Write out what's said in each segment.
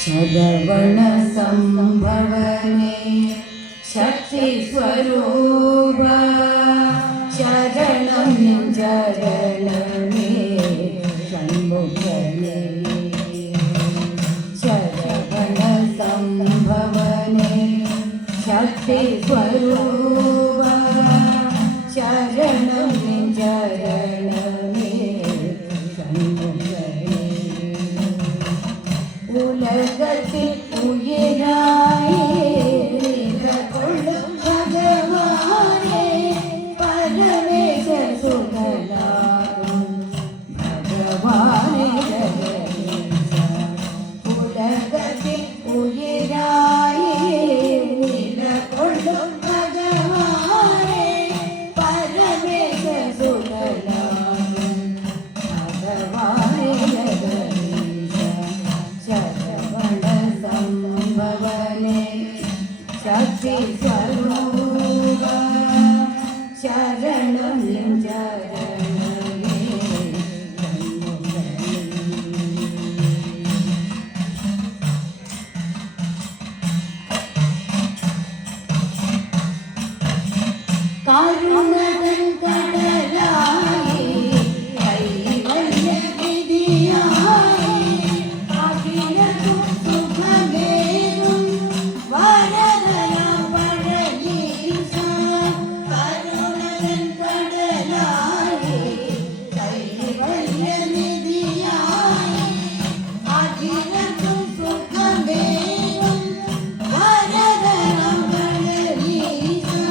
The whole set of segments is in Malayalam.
शरवण संभवने शक्ति स्वरूप शरणं चरणमे षण्मुखने शरवण संभवने शक्ति स्वरूप शरणं चरणमे षण्मुखने उलगति उयिराये निलകൊള്ളും ഭഗവാനേ പരമേശ സുഖനാകും ഭഗവാനേ ജഗദീശ ഉലഗത്തി ഉയിരായെ നിലകൊള്ളും ഭഗവാനേ പരമേശ സുഖനാകും ഭഗവാനേ ജഗദീശ शरवण संभवने शक्ति स्वरूप शरणं चरणमे कारुणदं कडलाये कैवल्य विधियाये अखिलतुं सुखमेवं वरदया पडलीसा कारुणदं कडलाये कैवल्य विधियाये अखिलतुं सुखमेवं वरदया पडलीसा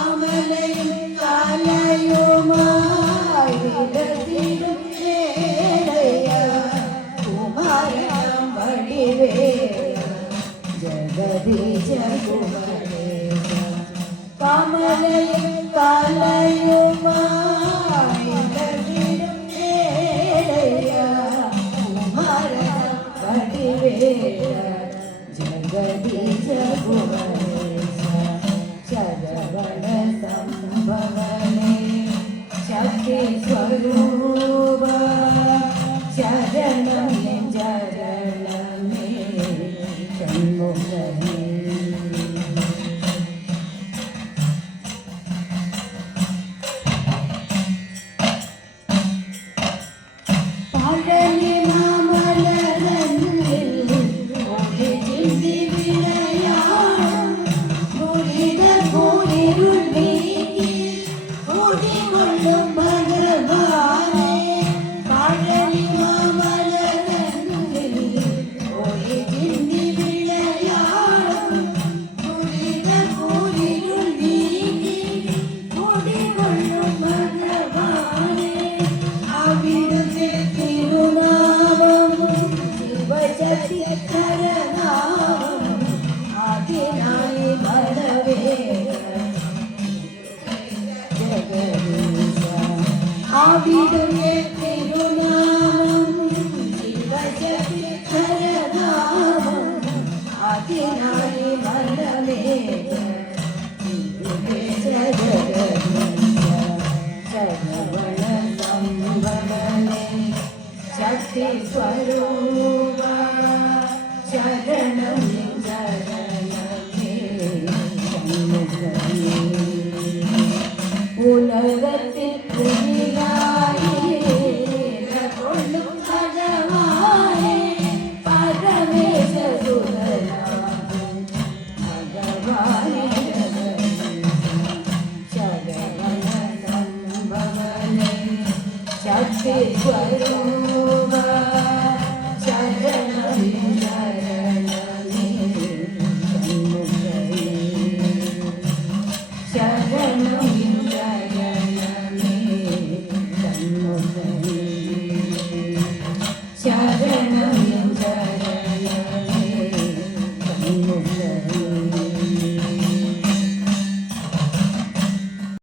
അമലയും കാലയുമായി വിലസിടും വേളയ കുമാരം വടിവേല ജഗദീശ കുമരേശ കമലയും കാലയുമായി വിലസിടും വേളയ കുമാരം വടിവേല ജഗദീശ കുമരേശ शरवण संभवने शक्ति स्वरूप शरणं चरणमे षण्मुखने പഴനി മാമലരന്നിൽ ഒരു ചിന്തി വിളയാടും ഇരുൾ നീക്കി കുടികൊള്ളും ഭഗവാനേ പഴനി മാമലരന്നിൽ ഒരു ചിന്തി വിളയാടും ഇരുൾ നീക്കി കുടികൊള്ളും ഭഗവാനേ അവിടുത്തെ തിരുനാമം ശിവശക്തിധരനാമം അതിനായി അവിടുത്തെ തിരുനാമം ശിവശക്തിധരനാമം അതിനായി വരവേ ശരവണ സംഭവനെ ശക്തി സ്വരൂപ